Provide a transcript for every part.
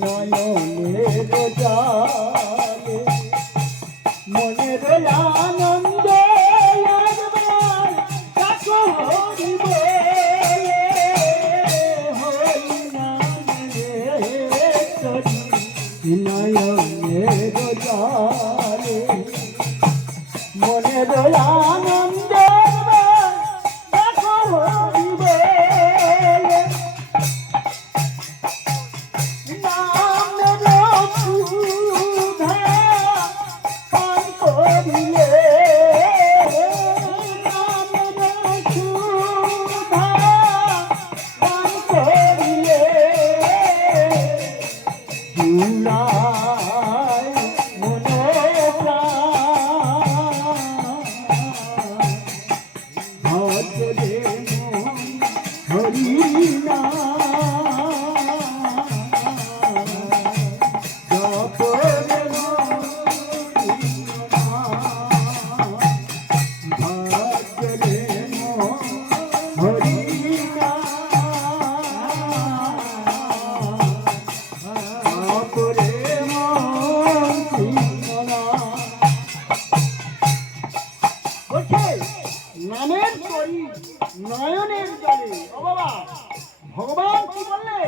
নয়নের জালে মনের আনন্দ একবার ডাকো হরি বলে হরি নামে চলি নয়নের জালে মনের আনন্দ ডাকো হরি বলে নয়নের জলে ও বাবা ভগবান কি বললে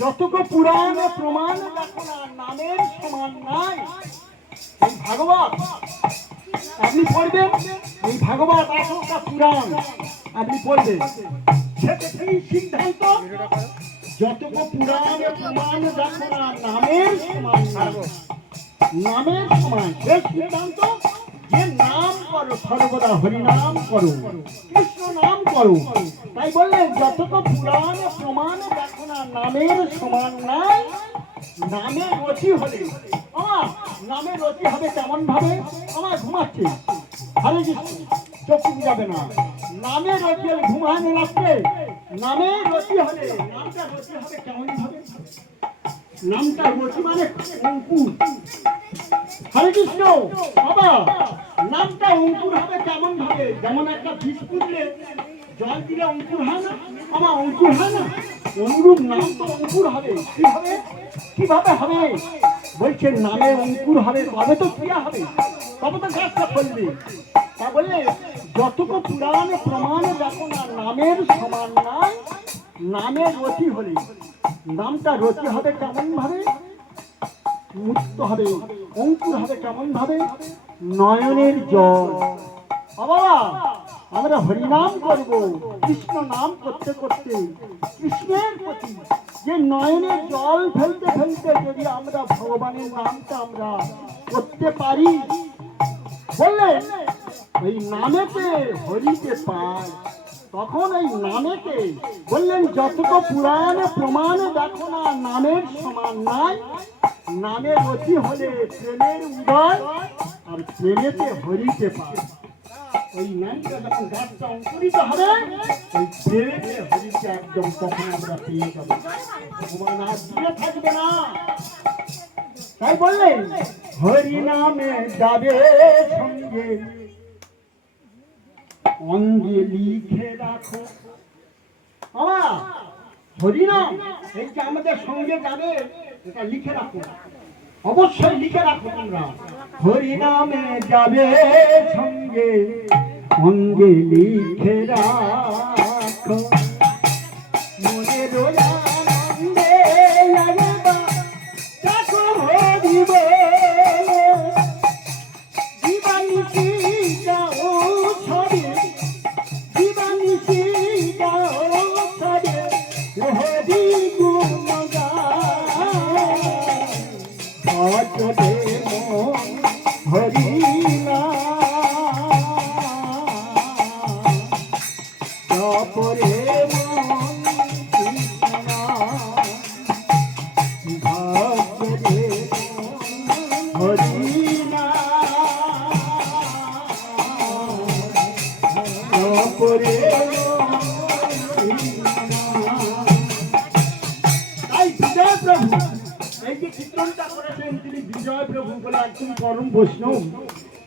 যতটুকু পুরাণে প্রমাণ দেখো না নামের সমান নাই এই ভাগবত আপনি পড়বেন এই ভাগবত একটা পুরাণ আপনি পড়বেন সেটা থেকে সিদ্ধান্ত যতটুকু পুরাণে প্রমাণ দেখো না নামের সমান নামের সমান সেই সিদ্ধান্ত যে নাম করো সর্বদা হরি নাম করো কৃষ্ণ নাম করো তাই বললেন যতটুকু পুরাণে প্রমাণে দেখো না নামের সমান নাই নামের রতি হলে নামের রতি হবে তেমন ভাবে আমার ঘুমাচ্ছে হরে কৃষ্ণ চোখ যাবে না নামের রতি হলে ঘুমানো লাগছে নামের রতি হলে নামটা রতি হবে কেমন ভাবে নামটা রতি মানে অঙ্কুর হরে কৃষ্ণ বাবা নামটা অঙ্কুর হবে কেমন ভাবে যেমন একটা বীজ পুঁতলে জল দিলে অঙ্কুর হয় না আমার অঙ্কুর হয় না অনুরূপ নাম তো অঙ্কুর হবে কিভাবে হবে বলছে নামে অঙ্কুর হবে তবে তো ক্রিয়া হবে তবে তো গাছটা ফলবে তা বললে যতটুকু পুরাণে প্রমাণে দেখো না নামের সমান নাই নামের রতি হলে নামটা রতি হবে কেমন ভাবে মুক্ত হবে অঙ্কুর হবে কেমন ভাবে নয়নের জল বাবা আমরা হরিনাম করব কৃষ্ণ নাম করতে করতে কৃষ্ণের প্রতি যে নয়নের জল ফেলতে ফেলতে যদি আমরা ভগবানের নামটা আমরা করতে পারি বললেন এই নামেতে হরিতে পায় তখন এই নামেতে বললেন যতটুকু পুরাণে প্রমাণে দেখো না নামের সমান নাই নামের অতি হলে প্রেমের উদয় আর প্রেমেতে হরিতে পায় ওই নামটা যখন গাছটা অঙ্কুরিত হবে ওই প্রেমেতে হরিতে একদম তখন আমরা পেয়ে যাবো ভগবান আর দূরে থাকবে না তাই বললেন হরি নামে যাবে সঙ্গে অঙ্গে লিখে রাখো আমার হরিনাম এই যে আমাদের সঙ্গে যাবে এটা লিখে রাখো অবশ্যই লিখে রাখো তোমরা হরিনামে যাবে সঙ্গে অঙ্গে লিখে রাখো মনে আনন্দে লাগবা ডাকো হরি বলে দিবানিশি যাও ছড়ে দিবানিশি যাও ছড়ে হরি গুণ হরি পরে হরি পরে তাই বিজয় প্রভু এই যে কীর্তনটা করেছেন তিনি বিজয় প্রভু বলে একজন পরম বৈষ্ণব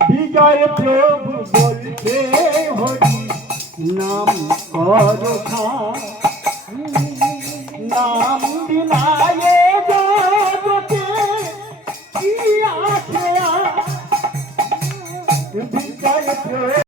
বিজয় প্রভু বলতে হরি নাম করো নাম দিনায়ে জগ প্রেম